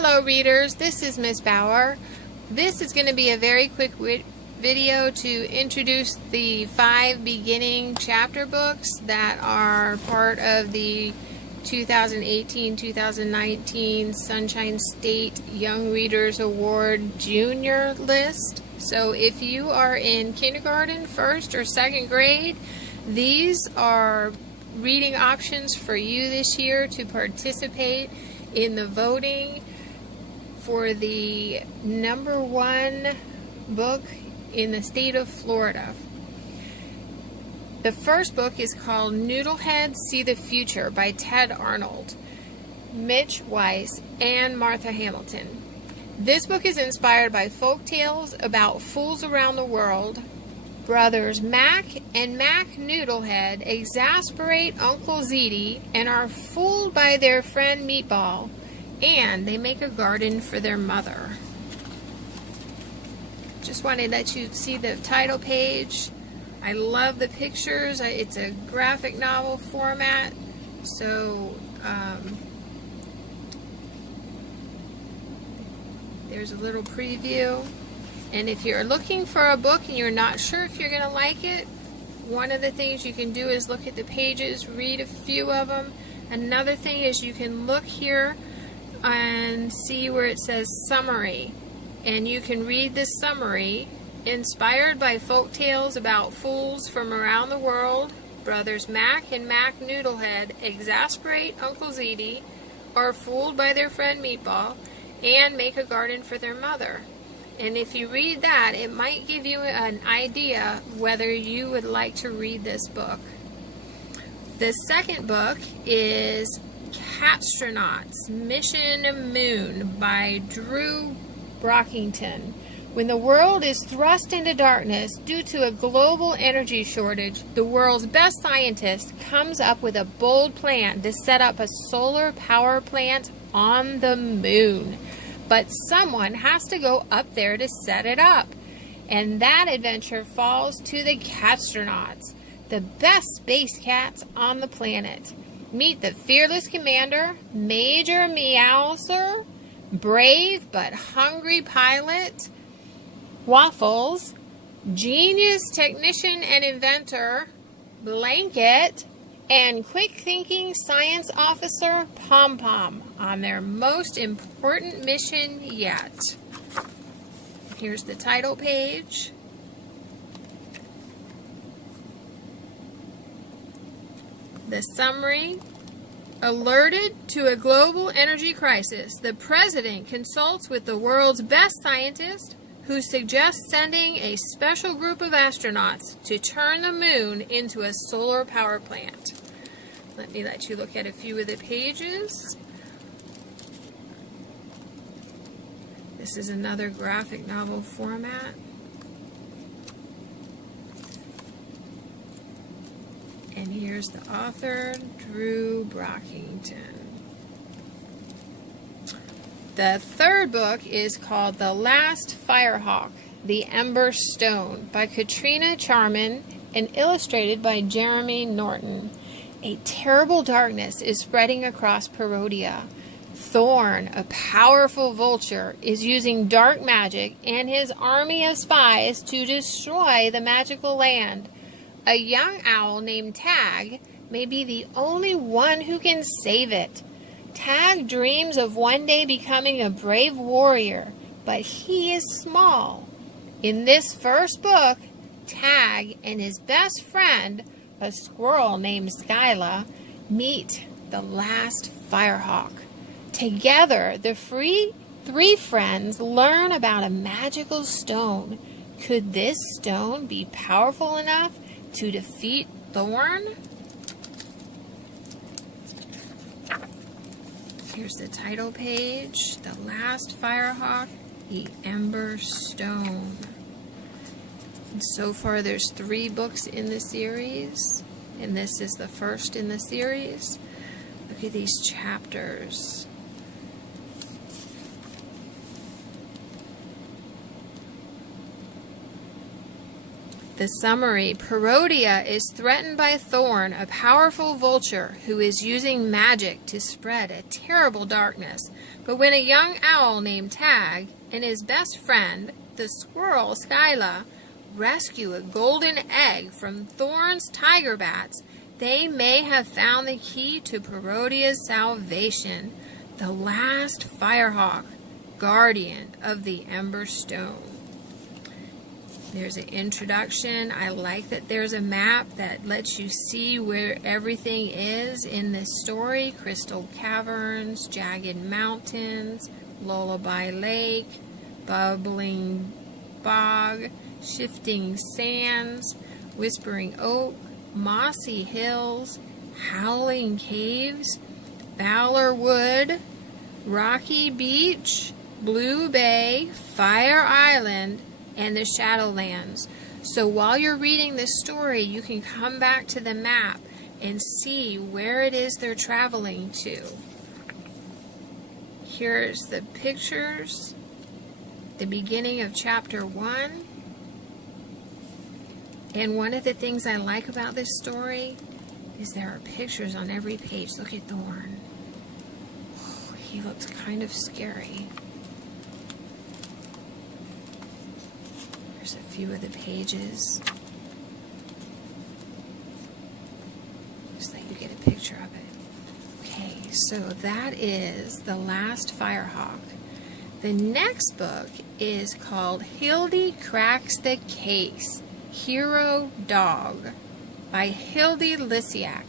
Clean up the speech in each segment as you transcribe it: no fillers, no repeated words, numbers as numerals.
Hello readers, this is Miss Bauer. This is going to be a very quick video to introduce the 5 beginning chapter books that are part of the 2018-2019 Sunshine State Young Readers Award Junior list. So if you are in kindergarten, 1st or 2nd grade, these are reading options for you this year to participate in the voting for the #1 book in the state of Florida. The first book is called Noodlehead, See the Future by Ted Arnold, Mitch, Weiss, and Martha Hamilton. This book is inspired by folk tales about fools around the world. Brothers Mac and Mac Noodlehead exasperate Uncle Zeek and are fooled by their friend Meatball, and they make a garden for their mother. Just wanted to let you see the title page. I love the pictures. It's a graphic novel format, so there's a little preview. And if you're looking for a book and you're not sure if you're going to like it, one of the things you can do is look at the pages, read a few of them. Another thing is you can look here and see where it says summary, and you can read this summary. Inspired by folk tales about fools from around the world, brothers Mac and Mac Noodlehead exasperate Uncle Zeek, are fooled by their friend Meatball, and make a garden for their mother. And if you read that, it might give you an idea whether you would like to read this book. The second book is Catastronauts, Mission Moon by Drew Brockington. When the world is thrust into darkness due to a global energy shortage, the world's best scientist comes up with a bold plan to set up a solar power plant on the moon. But someone has to go up there to set it up. And that adventure falls to the Catastronauts, the best space cats on the planet. Meet the fearless commander, Major Meowser, brave but hungry pilot, Waffles, genius technician and inventor, Blanket, and quick-thinking science officer, Pom Pom, on their most important mission yet. Here's the title page. The summary. Alerted to a global energy crisis, the president consults with the world's best scientists who suggest sending a special group of astronauts to turn the moon into a solar power plant. Let me let you look at a few of the pages. This is another graphic novel format. And here's the author, Drew Brockington. The third book is called The Last Firehawk, The Ember Stone by Katrina Charman and illustrated by Jeremy Norton. A terrible darkness is spreading across Perodia. Thorn, a powerful vulture, is using dark magic and his army of spies to destroy the magical land. A young owl named Tag may be the only one who can save it. Tag dreams of one day becoming a brave warrior, but he is small. In this first book, Tag and his best friend, a squirrel named Skyla, meet the last Firehawk. Together, the three friends learn about a magical stone. Could this stone be powerful enough to defeat Thorn? Here's the title page. The Last Firehawk, The Ember Stone. And so far there's 3 books in the series, and this is the first in the series. Look at these chapters. The summary: Perodia is threatened by Thorn, a powerful vulture who is using magic to spread a terrible darkness. But when a young owl named Tag and his best friend, the squirrel Skyla, rescue a golden egg from Thorn's tiger bats, they may have found the key to Perodia's salvation, the last Firehawk, guardian of the Ember Stone. There's an introduction. I like that there's a map that lets you see where everything is in this story. Crystal Caverns, Jagged Mountains, Lullaby Lake, Bubbling Bog, Shifting Sands, Whispering Oak, Mossy Hills, Howling Caves, Valor Wood, Rocky Beach, Blue Bay, Fire Island, and the Shadowlands. So while you're reading this story, you can come back to the map and see where it is they're traveling to. Here's the pictures, the beginning of chapter 1. And one of the things I like about this story is there are pictures on every page. Look at Thorn. Oh, he looks kind of scary. There's a few of the pages. Just let you get a picture of it. Okay, so that is The Last Firehawk. The next book is called Hilde Cracks the Case, Hero Dog by Hilde Lysiak.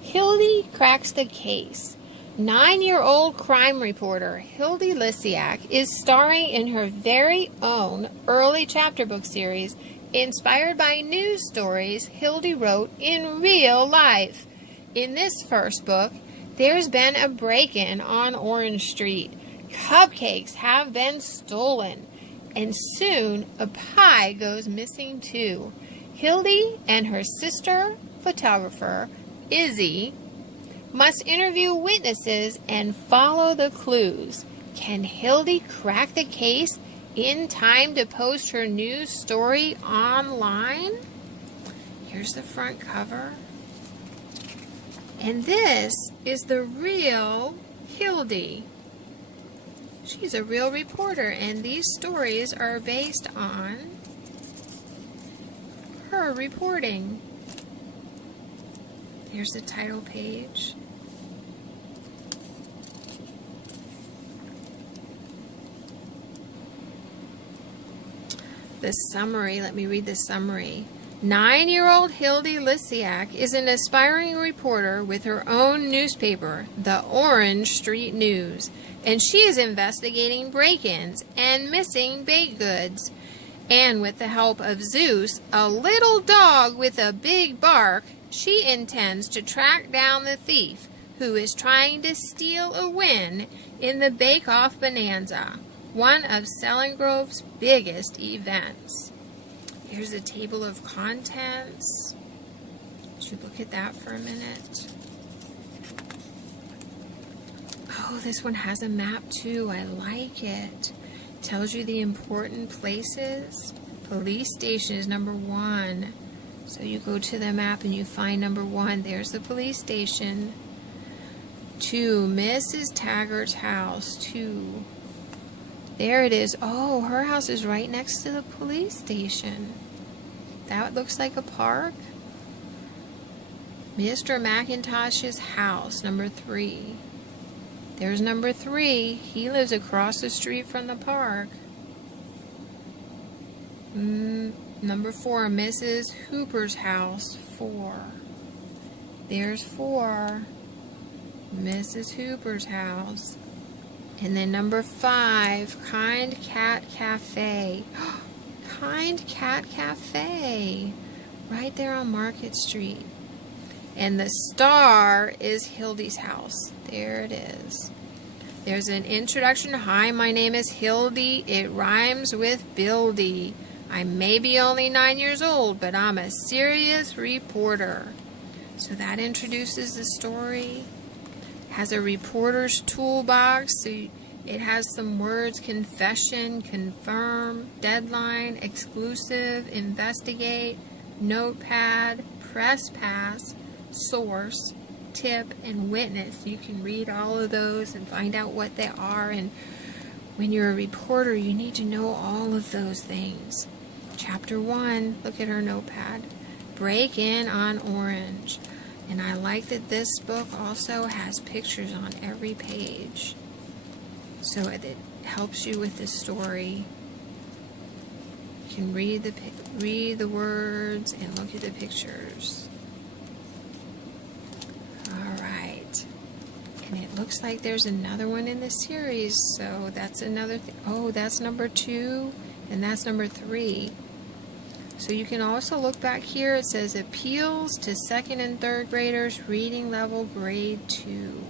Hilde Cracks the Case. 9-year-old crime reporter Hilde Lysiak is starring in her very own early chapter book series inspired by news stories Hilde wrote in real life. In this first book, there's been a break-in on Orange Street. Cupcakes have been stolen, and soon a pie goes missing too. Hilde and her sister, photographer, Izzy, must interview witnesses and follow the clues. Can Hilde crack the case in time to post her news story online? Here's the front cover. And this is the real Hilde. She's a real reporter, and these stories are based on her reporting. Here's the title page. The summary, let me read the summary. 9-year-old Hilde Lysiak is an aspiring reporter with her own newspaper, the Orange Street News, and she is investigating break-ins and missing baked goods. And with the help of Zeus, a little dog with a big bark, she intends to track down the thief who is trying to steal a win in the Bake-Off Bonanza, one of Sellingrove's biggest events. Here's a table of contents. Should look at that for a minute. Oh, this one has a map too. I like it. Tells you the important places. Police station is number 1. So you go to the map and you find number 1. There's the police station. 2, Mrs. Taggart's house. 2. There it is. Oh, her house is right next to the police station. That looks like a park. Mr. McIntosh's house, number 3. There's number 3. He lives across the street from the park. Number 4, Mrs. Hooper's house, 4. There's 4. Mrs. Hooper's house. And then number 5, Kind Cat Cafe. Kind Cat Cafe. Right there on Market Street. And the star is Hilde's house. There it is. There's an introduction. Hi, my name is Hilde. It rhymes with Buildy. I may be only 9 years old, but I'm a serious reporter. So that introduces the story. Has a reporter's toolbox, so It has some words: confession, confirm, deadline, exclusive, investigate, notepad, press pass, source, tip, and witness. You can read all of those and find out what they are, and when you're a reporter, you need to know all of those things. Chapter 1, look at her notepad. Break in on Orange. And I like that this book also has pictures on every page, so it helps you with the story. You can read the words and look at the pictures. Alright. And it looks like there's another one in the series, so that's another thing. Oh, that's number 2, and that's number 3. So you can also look back here. It says Appeals to 2nd and 3rd graders, reading level grade 2.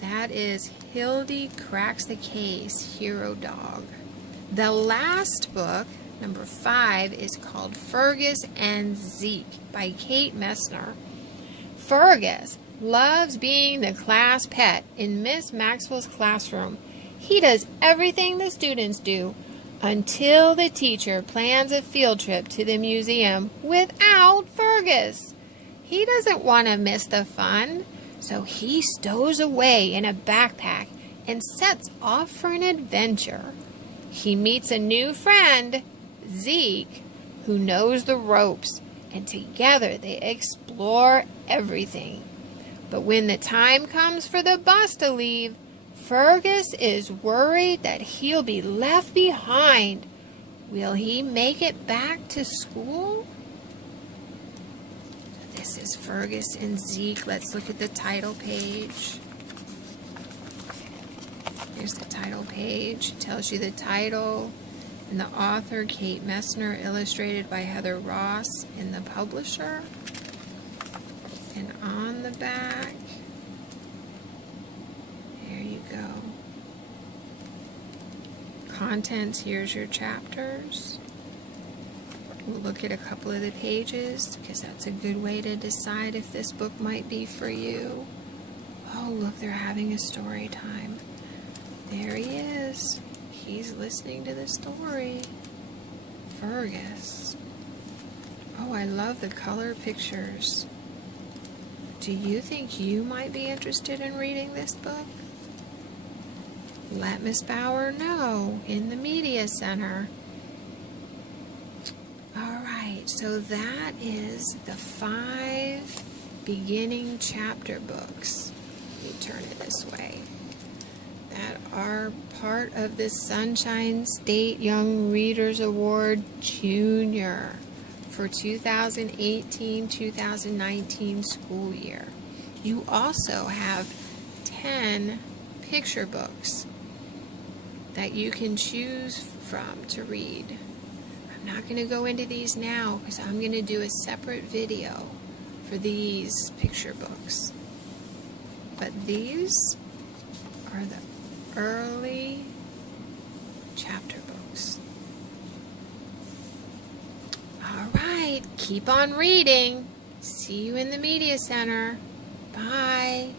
That is Hilde Cracks the Case, Hero Dog. The last book, number 5, is called Fergus and Zeek by Kate Messner. Fergus loves being the class pet in Miss Maxwell's classroom. He does everything the students do, until the teacher plans a field trip to the museum without Fergus. He doesn't want to miss the fun, so he stows away in a backpack and sets off for an adventure. He meets a new friend, Zeek, who knows the ropes, and together they explore everything. But when the time comes for the bus to leave, Fergus is worried that he'll be left behind. Will he make it back to school? This is Fergus and Zeek. Let's look at the title page. Here's the title page. It tells you the title and the author, Kate Messner, illustrated by Heather Ross, and the publisher. And on the back, there you go. Contents, here's your chapters. We'll look at a couple of the pages because that's a good way to decide if this book might be for you. Oh, look, they're having a story time. There he is. He's listening to the story. Fergus. Oh, I love the color pictures. Do you think you might be interested in reading this book? Let Miss Bauer know in the Media Center. Alright, so that is the 5 beginning chapter books. Let me turn it this way. That are part of the Sunshine State Young Readers Award Junior for 2018-2019 school year. You also have 10 picture books that you can choose from to read. I'm not going to go into these now because I'm going to do a separate video for these picture books. But these are the early chapter books. Alright, keep on reading. See you in the Media Center. Bye.